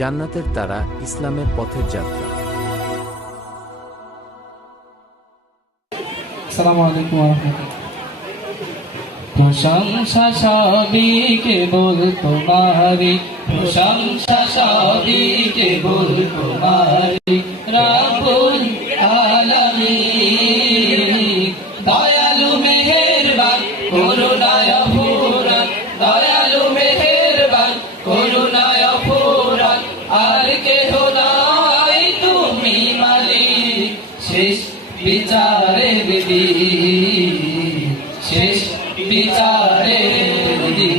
জান্নাতের তারা ইসলামের পথের যাত্রা। প্রশংসা সবই কেবল তোমারি প্রশংসা সবই কেবল তোমারি বিচারে বিধি। শেষ বিচারে বিধি।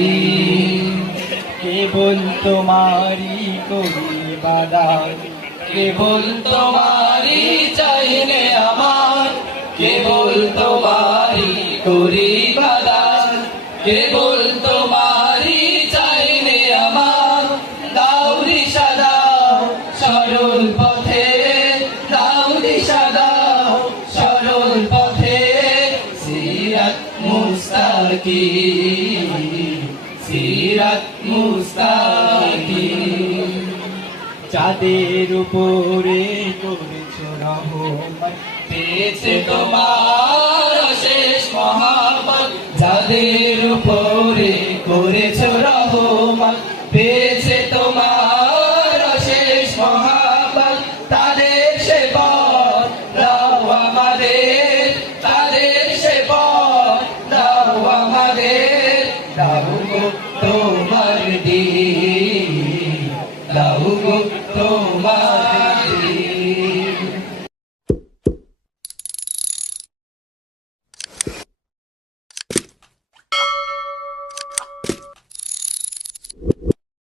কেবল তোমারি করি বাদান কেবল তোমারি চাইলে আমার। কেবল তোমারি করি বাদান কেবল তোমারি সিরাত মুস্তাকি। চাঁদের উপরে করেছ রহমান পেয়েছে তোমার দাও গো তোমার দিন দাও গো তোমার